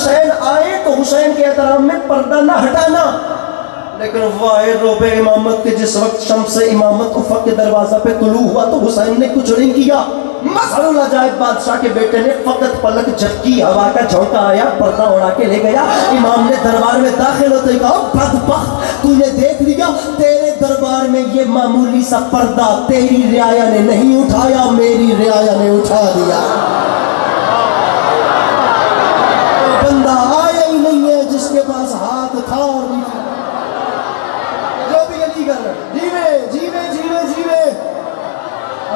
حسین آئے تو حسین کے احترام میں پردہ نہ ہٹانا، لیکن واحد روبے امامت کے جس وقت شمس امامت افق کے دروازہ پہ طلوع ہوا تو حسین نے کچھ نہیں کیا۔ مظہر العجائب بادشاہ کے بیٹے نے فقط پلک جھپکی، ہوا کا جھونکا آیا، پردہ اڑا کے لے گیا۔ امام نے دربار میں داخل ہوتے کہا بدبخت، تو نے دیکھ لیا تیرے دربار میں یہ معمولی سا پردہ تیری رعایا نے نہیں اٹھایا، میری رعایا نے اٹھا دیا۔ بندہ آیا ہی نہیں ہے جس کے پاس ہاتھ تھا اور نہیں تھا، جو بھی علی کر جیوے جیوے جیوے جیوے۔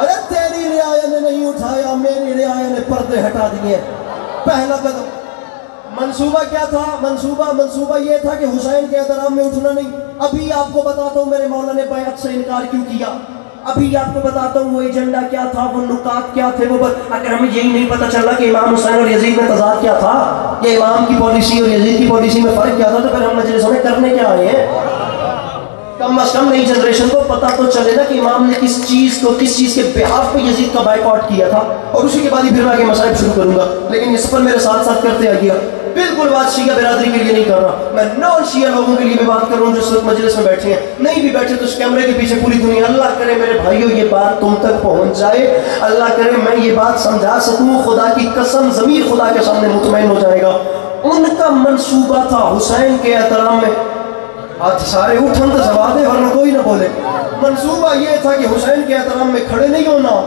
ارے تیری رعایا نے نہیں اٹھایا، میری رعایا نے پردے ہٹا دیے۔ پہلا قدم منصوبہ کیا تھا؟ منصوبہ یہ تھا کہ حسین کے احترام میں اٹھنا نہیں۔ ابھی آپ کو بتاتا ہوں میرے مولا نے بیعت سے انکار کیوں کیا، ابھی آپ کو بتاتا ہوں وہ ایجنڈا کیا تھا، وہ نکات کیا تھے۔ وہ اگر ہمیں یہی نہیں پتہ چلا کہ امام حسین اور یزید میں تضاد کیا تھا، یا امام کی پالیسی اور یزید کی پالیسی میں فرق کیا تھا، تو پھر ہم مجلسوں میں کرنے کیا آئے ہیں؟ کم از کم نئی جنریشن کو پتہ تو چلے نا کہ امام نے کس چیز کے بہاف پہ یزید کا بائیکاٹ کیا تھا، اور اسی کے بعد ہی پھر میں آگے مسائب شروع کروں گا۔ لیکن یہ سفر میرے ساتھ ساتھ کرتے آ گیا۔ بالکل بات شیعہ برادری کے لیے نہیں کر رہا، میں نان شیعہ لوگوں کے لیے بھی بات کر رہا ہوں جو اس وقت مجلس میں بیٹھے ہیں، نہیں بھی بیٹھے تو اس کیمرے کے پیچھے پوری دنیا۔ اللہ کرے میرے بھائیوں یہ بات تم تک پہنچ جائے، اللہ کرے میں یہ بات سمجھا سکوں، خدا کی قسم ضمیر خدا کے سامنے مطمئن ہو جائے گا۔ ان کا منصوبہ تھا حسین کے احترام میں، آج سارے اٹھن تو سوال ہے ورنہ کوئی نہ بولے۔ منصوبہ یہ تھا کہ حسین کے احترام میں کھڑے نہیں ہونا۔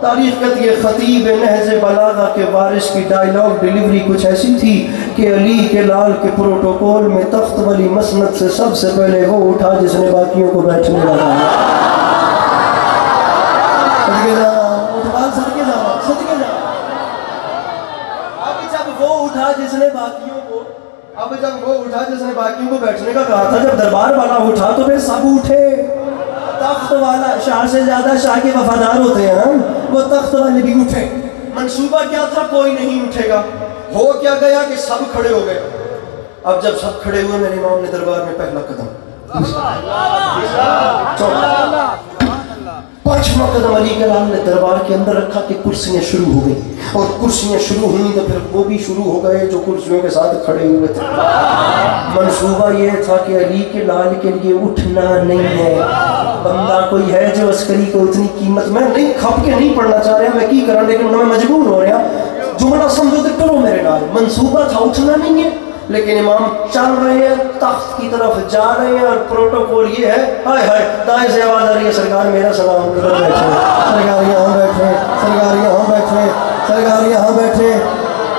تاریخ کہتی ہے خطیب نہج بلاغہ کے وارث کی ڈائیلاگ ڈیلیوری کچھ ایسی تھی کہ علی کے لال کے پروٹوکول میں تخت والی مسند سے سب سے پہلے وہ اٹھا جس نے باقیوں کو بیٹھنے لگا۔ جب وہ اٹھا جس نے باقیوں کو بیٹھنے کا کہا تھا، جب دربار والا اٹھا تو پھر سب اٹھے۔ تخت والا شاہ سے زیادہ شاہ کے وفادار ہوتے ہیں، وہ تخت والے بھی اٹھے۔ منصوبہ کیا تھا؟ کوئی نہیں اٹھے گا۔ ہو کیا گیا کہ سب کھڑے ہو گئے۔ اب جب سب کھڑے ہوئے میرے امام نے دربار میں پہلا قدم، پانچواں قدم علی کے لال نے دربار کے اندر رکھا کہ کرسیاں شروع ہو گئی، اور کرسیاں شروع ہوئی تو پھر وہ بھی شروع ہو گئے جو کرسیوں کے ساتھ کھڑے ہوئے تھے۔ منصوبہ یہ تھا کہ علی کے لال کے لیے اٹھنا نہیں ہے۔ بندہ کوئی ہے جو عسکری کو اتنی قیمت، میں نہیں کھپ کے نہیں پڑھنا چاہ رہا، میں کی کرا لیکن میں مجبور ہو رہا، جملہ سمجھو تو کرو میرے نال۔ منصوبہ تھا اٹھنا نہیں ہے، لیکن امام چل رہے ہیں، تخت کی طرف جا رہے ہیں، اور پروٹوکول یہ ہے، ہائے ہائے دائیں سے آواز آ رہی ہے سرکار میرا سلام، ادھر بیٹھے سرکار، یہاں بیٹھے سرکار، یہاں بیٹھے سرکار، یہاں بیٹھے۔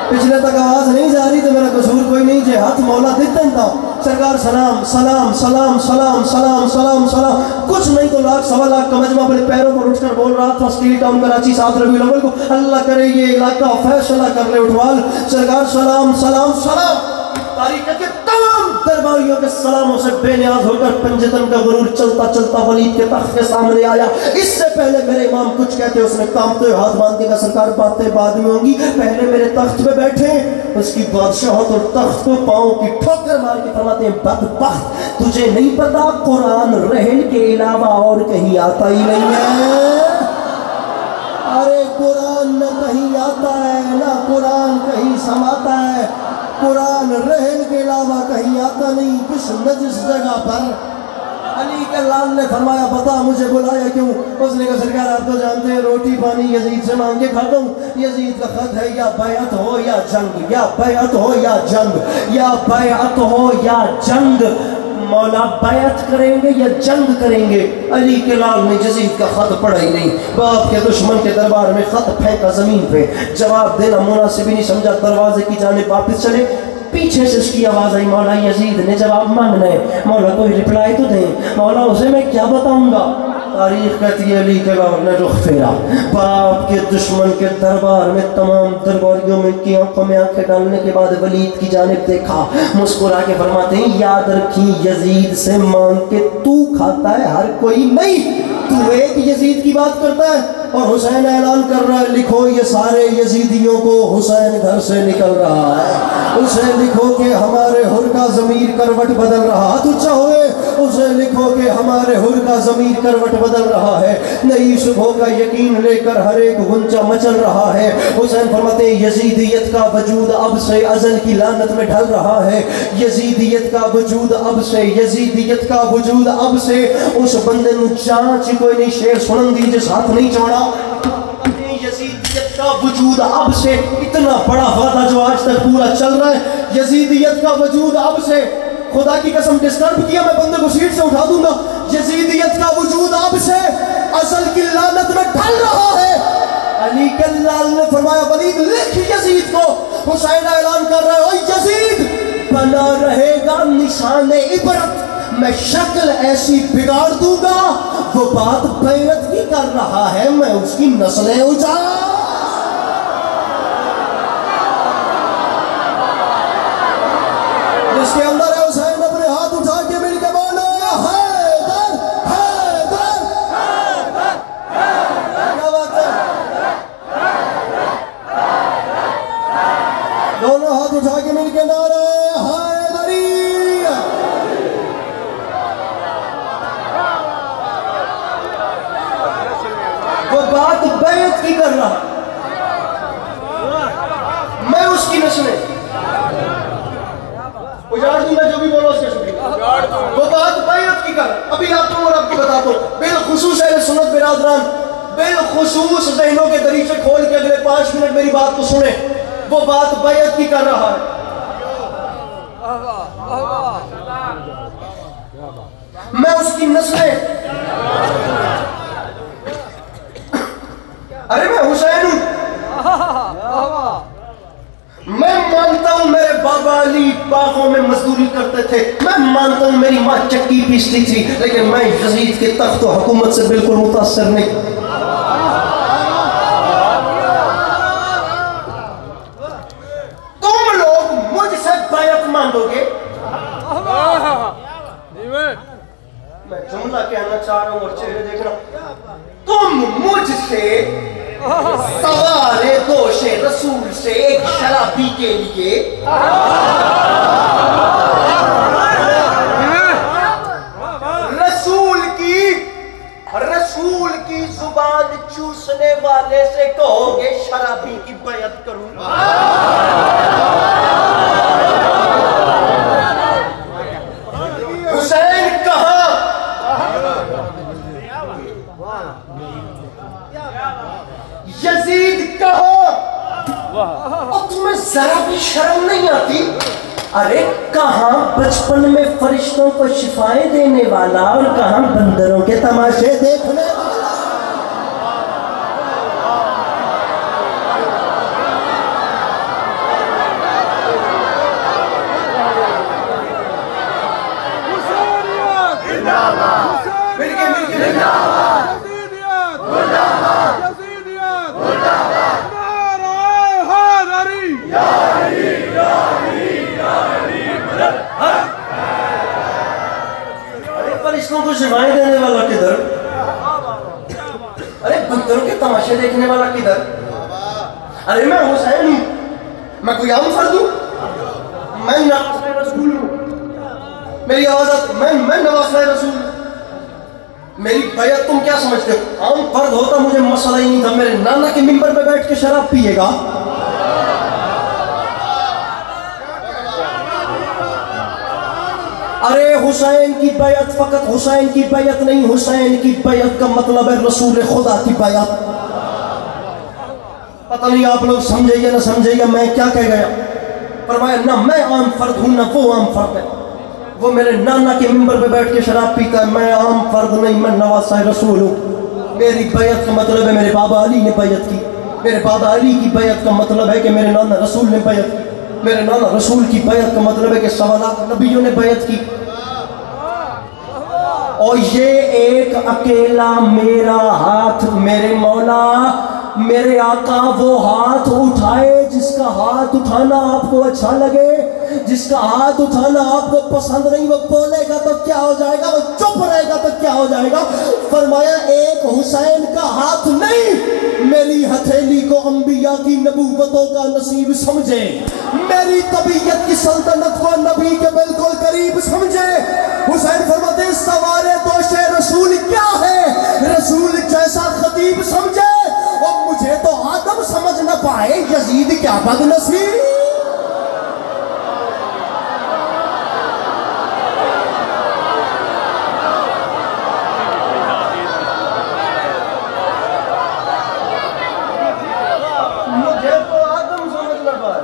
پچھلے تک آواز نہیں جا رہی تو میرا قصور کوئی نہیں، جے ہاتھ مولا دیتے تھا سرکار سلام سلام سلام سلام سلام سلام سلام، کچھ نہیں تو لاکھ سوا لاکھ کا مجمع اپنے پیروں پر اٹھ کر بول رہا تھا اسٹیل ٹاؤن کراچی 7 ربیع الاول کو، اللہ کرے یہ علاقہ فیصلہ کر لے اٹھوال، سرکار سلام سلام سلام۔ تاریخ کے تمام درباریوں کے سلاموں سے بے نیاز ہو کر پنجتن کا غرور چلتا چلتا ولید کے تخت کے سامنے آیا۔ اس سے پہلے میرے امام کچھ کہتے، اس نے کانپتے ہوئے ہاتھ باندھ کے کہا سرکار باتیں بعد میں ہوں گی، پہلے میرے تخت پہ بیٹھے۔ اس کی بادشاہت اور تخت کو پاؤں کی ٹھوکر مار کے فرماتے ہیں بدبخت، تجھے نہیں پتا قرآن رحل کے علاوہ اور کہیں آتا ہی نہیں ہے؟ ارے قرآن نہ کہیں آتا ہے، نہ قرآن کہیں سماتا ہے، قرآن رحل کے علاوہ کہیں آتا نہیں، کس نجس جگہ پر۔ علی کے لال نے فرمایا بتا مجھے بلایا کیوں؟ اس نے کہا سرکار آپ تو جانتے ہیں روٹی پانی یزید سے مانگ کے کھاتا ہوں، یزید کا خط ہے یا بیعت ہو یا جنگ، یا بیعت ہو یا جنگ، یا بیعت ہو یا جنگ، مولا بیعت کریں گے یا جنگ کریں گے؟ علی کے لال نے یزید کا خط پڑھا ہی نہیں، باپ کے دشمن کے دربار میں خط پھینکا زمین پہ، جواب دینا مناسب ہی نہیں سمجھا، دروازے کی جانب واپس چلے۔ پیچھے سے اس کی آواز آئی مولا یزید نے جواب مانگنا ہے، مولا کوئی رپلائی تو دیں، مولا اسے میں کیا بتاؤں گا؟ تاریخ کہتی ہے علی کے لال نے رخ پھیرا، باپ کے دشمن کے دربار میں تمام درباریوں میں کی آنکھوں میں آنکھیں ڈالنے کے بعد ولید کی جانب دیکھا، مسکرا کے فرماتے ہیں یاد رکھی یزید سے مانگ کے تو کھاتا ہے ہر کوئی نہیں، تو ایک یزید کی بات کرتا ہے، اور حسین اعلان کر رہا ہے لکھو یہ سارے یزیدیوں کو حسین گھر سے نکل رہا ہے، اسے لکھو کہ ہمارے حر کا ضمیر کروٹ بدل رہا، تو چاہے اسے لکھو کہ ہمارے حر کا ضمیر کروٹ بدل رہا ہے، نئی صبح کا یقین لے کر ہر ایک غنچہ مچل رہا ہے۔ حسین فرماتے ہیں یزیدیت کا وجود اب سے ازل کی لعنت میں ڈھل رہا ہے، یزیدیت کا وجود اب سے، یزیدیت کا وجود اب سے، اس بندے نو چانچ کوئی نہیں شیر سنن دی جس ہاتھ نہیں چوڑا۔ یزیدیت کا وجود اب سے، اتنا بڑا وعدہ جو آج تک پورا چل رہا ہے، یزیدیت کا وجود اب سے، خدا کی قسم ڈسٹرب کیا میں بندے کو سیٹ سے اٹھا دوں گا، یزیدیت کا وجود اب سے ازل کی لعنت میں ڈھل رہا ہے۔ علی کلال نے فرمایا ولید لکھ یزید کو، حسین اعلان کر رہا ہے اوہ یزید بنا رہے گا نشان عبرت، میں شکل ایسی بگاڑ دوں گا، وہ بات بیعت کی کر رہا ہے، میں اس کی نسلیں اجاڑ۔ جس کے اندر ہے حسین اپنے ہاتھ اٹھا کے مل کے بولے حیدر حیدر حیدر، کیا بات ہے؟ دونوں ہاتھ اٹھا کے مل کے نعرہ حیدری۔ وہ بات بیعت کی کر رہا، میں اس کی نسلیں اجاڑ دوں گا، جو بھی بولو اس کے شکریہ۔ وہ بات بیعت کی کر، ابھی آپ کو اور آپ کو بتاتا ہوں، بالخصوص اہل سنت برادران، بالخصوص ذہنوں کے دریچے کھول کے اگلے 5 منٹ میری بات کو سنیں، وہ بات بیعت کی کر رہا ہے۔ میں اس کی نسلیں، ارے میں حسین ہوں، میں مانتا ہوں میرے بابا علی باغوں میں مزدوری کرتے تھے، میں مانتا ہوں میری ماں چکی پیستی تھی، لیکن میں یزید کے تخت و حکومت سے بالکل متاثر نہیں۔ تم لوگ مجھ سے بیعت مانگو گے، میں جملہ کہنا چاہ رہا ہوں اور چہرے دیکھ رہا ہوں، تم مجھ سے سوار دوش رسول سے ایک شرابی کے لیے رسول کی زبان چوسنے والے سے کہو گے شرابی کی بیعت کروں۔ حسین کہاں؟ یزید کہاں؟ اور تمہیں ذرا بھی شرم نہیں آتی؟ ارے کہاں بچپن میں فرشتوں کو شفائیں دینے والا اور کہاں بندروں کے تماشے دیکھنے والا۔ فرشتوں کو شفائیں دینے والا کدھر؟ ارے بندروں کے تماشے دیکھنے والا کدھر؟ ارے میں حسین ہوں، میں کوئی عام فرد ہوں، میں نواسۂ رسول ہوں، میری آواز میں نواسۂ رسول ہوں، میری بیعت تم کیا سمجھتے ہو؟ عام فرد ہوتا مجھے مسئلہ ہی نہیں تھا، میرے نانا کے منبر پہ بیٹھ کے شراب پیے گا۔ ارے حسین کی بیعت فقط حسین کی بیعت نہیں، حسین کی بیعت کا مطلب ہے رسول خدا کی بیعت۔ پتہ نہیں آپ لوگ سمجھے یا نہ سمجھے یا میں کیا کہہ گیا۔ فرمایا نہ میں عام فرد ہوں نہ وہ عام فرد ہے، وہ میرے نانا کے منبر پہ بیٹھ کے شراب پیتا ہے، میں عام فرد نہیں، میں نواسۂ رسول ہوں۔ میری بیعت کا مطلب ہے میرے بابا علی نے بیعت کی، میرے بابا علی کی بیعت کا مطلب ہے کہ میرے نانا رسول نے بیعت کی، میرے نانا رسول کی بیعت کا مطلب ہے کہ سوالات نبیوں نے بیعت کی۔ اور یہ ایک اکیلا میرا ہاتھ، میرے مولا میرے آقا وہ ہاتھ اٹھائے جس کا ہاتھ اٹھانا آپ کو اچھا لگے، جس کا ہاتھ اٹھانا آپ کو پسند نہیں وہ بولے گا تو کیا ہو جائے گا, وہ چپ رہے گا تو کیا ہو جائے گا. فرمایا ایک حسین کا ہاتھ نہیں, میری ہتھیلی کو انبیاء کی نبوتوں کا نصیب سمجھے, میری طبیعت کی سلطنت کو نبی کے بالکل قریب سمجھے. حسین فرماتے ہیں سوارے دوش رسول کیا ہے, رسول جیسا خطیب سمجھے, اور مجھے تو آدم سمجھ نہ پائے یزید کیا بد نصیب. مجھے تو آدم سمجھ نہ پائے,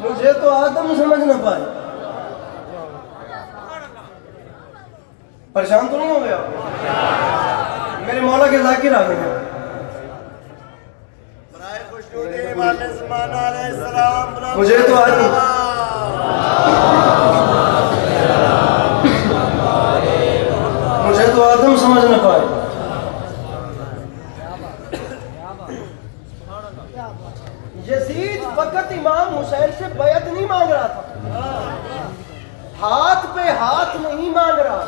مجھے تو آدم سمجھ نہ پائے. پریشان تو نہیں ہو گیا میرے مولا کے ذاکر آ گئے ہیں. مجھے تو آدم مجھے تو آدم سمجھ نہ پائے. یزید وقت امام حسین سے بیعت نہیں مانگ رہا تھا, ہاتھ پہ ہاتھ نہیں مانگ رہا.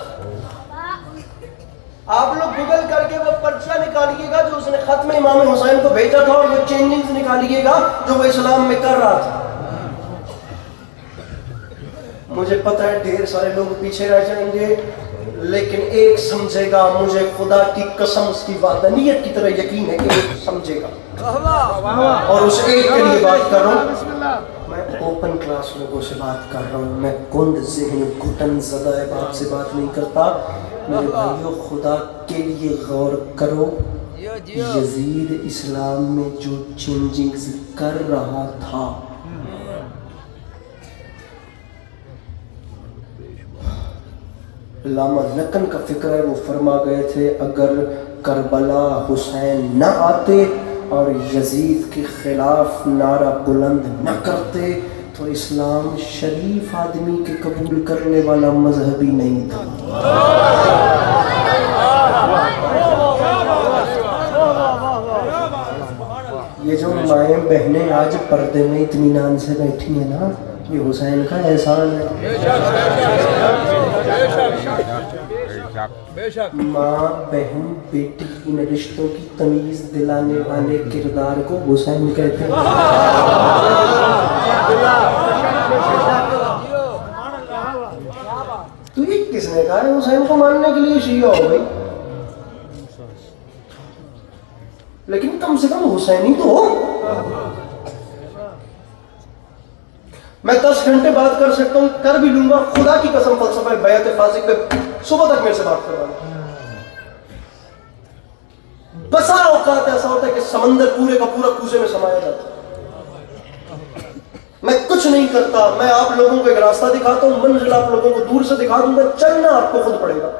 آپ لوگ گوگل کر کے وہ پرچہ نکالیے گا جو اس نے ختم امام حسین کو بھیجا تھا, اور وہ چینجنگز نکالیے گا جو وہ اسلام میں کر رہا تھا. مجھے پتہ ہے ڈھیر سارے لوگ پیچھے رہ جائیں گے, لیکن ایک سمجھے گا, مجھے خدا کی قسم اس کی وحدانیت کی طرح یقین ہے کہ ایک سمجھے گا, اور اس ایک کے لیے بات کر رہا ہوں. میں اوپن کلاس لوگوں سے بات کر رہا ہوں, میں کند ذہن گھٹن زدہ بات سے بات نہیں کرتا. میرے بھائیو خدا کے لیے غور کرو, یزید اسلام میں جو چینجنگز کر رہا تھا, علامہ لکن کا فکر ہے, وہ فرما گئے تھے اگر کربلا حسین نہ آتے اور یزید کے خلاف نعرہ بلند نہ کرتے تو اسلام شریف آدمی کے قبول کرنے والا مذہبی نہیں تھا. یہ جو مائیں بہنیں آج پردے میں اطمینان سے بیٹھی ہیں نا, یہ حسین کا احسان ہے. ماں بہن بیٹی ان رشتوں کی تمیز دلانے والے کردار کو حسین کہتے ہیں. تو یہ کس نے کہا ہے حسین کو ماننے کے لیے شیعہ ہو گئی, لیکن کم سے کم حسینی تو ہو. میں 10 گھنٹے بات کر سکتا ہوں, کر بھی لوں گا, خدا کی قسم فلسفہ بیعت فاسق پہ صبح تک میرے سے بات کروانا. بسا اوقات ایسا ہوتا ہے کہ سمندر پورے کا پورا کوزے میں سمایا جاتا ہے. میں کچھ نہیں کرتا, میں آپ لوگوں کو ایک راستہ دکھاتا ہوں, منزل آپ لوگوں کو دور سے دکھا دوں گا, چلنا آپ کو خود پڑے گا.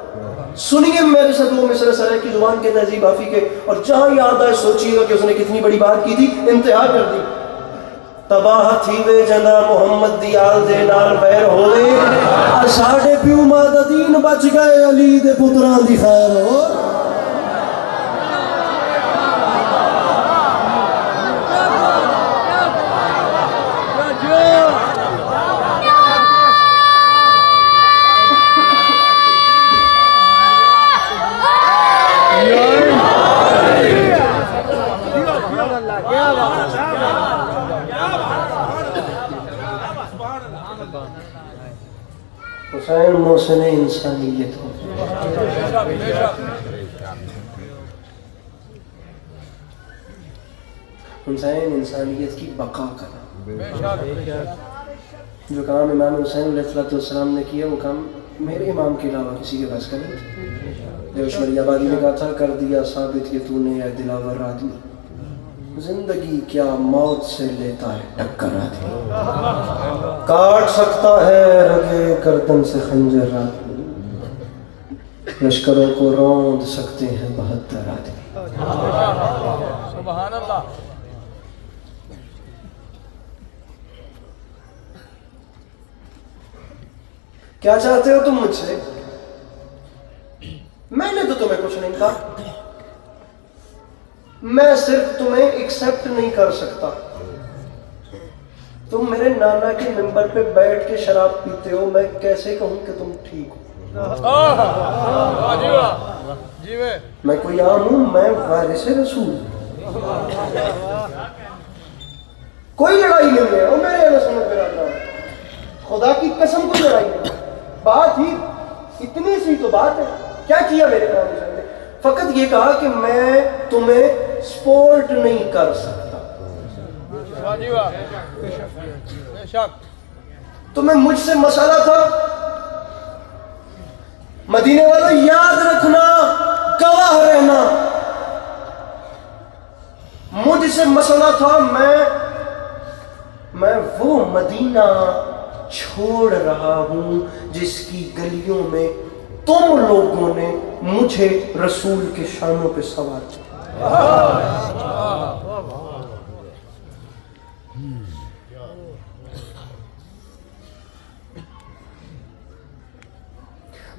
سنیے میرے سے 2 مصرع سرے کی زبان کے تہذیب آفی کے, اور جہاں یاد آئے سوچیے گا کہ اس نے کتنی بڑی بات کی تھی, انتہا کر دی. تباہ تھی وے جنا محمد دیال دے نال ویر ہوئے, ساڑھے پیو ماددین بچ گئے علی دے پتران دی خیر ہو. حسین محسن انسانیت ہو. حسین انسانیت کی بقا کرنا. جو کام امام حسین علیہ السلام نے کیا وہ کام میرے امام کے علاوہ کسی کے بس کا نہیں تھا. دیوشمری آبادی نے کہا تھا کر دیا ثابت کہ تو نے اے دلاور آدمی, زندگی کیا موت سے لیتا ہے ٹکر آدمی, کاٹ سکتا ہے رگے گردن سے خنجر آدمی, لشکروں کو روند سکتے ہیں 72 آدمی. سبحان اللہ. کیا چاہتے ہو تم مجھ سے؟ میں نے تو تمہیں کچھ نہیں کہا. میں صرف تمہیں ایکسپٹ نہیں کر سکتا. تم میرے نانا کے ممبر پہ بیٹھ کے شراب پیتے ہو، میں کیسے کہوں کہ تم ٹھیک ہو؟ میں کوئی عام ہوں؟ میں وارث رسول. کوئی لڑائی نہیں ہے وہ میرے اہل سنت برادران، خدا کی قسم کوئی لڑائی نہیں. بات ہی اتنی سی تو بات ہے. کیا کیا میرے کام نے؟ فقط یہ کہا کہ میں تمہیں سپورٹ نہیں کر سکتا. تمہیں مجھ سے مسئلہ تھا، مدینے والوں یاد رکھنا، گواہ رہنا، مجھ سے مسئلہ تھا. میں وہ مدینہ چھوڑ رہا ہوں جس کی گلیوں میں تم لوگوں نے مجھے رسول کے شانوں پہ سوار کیا.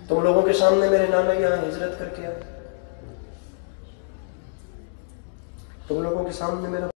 تم لوگوں کے سامنے میرے نانا یہاں ہجرت کر کے آئے، تم لوگوں کے سامنے میرا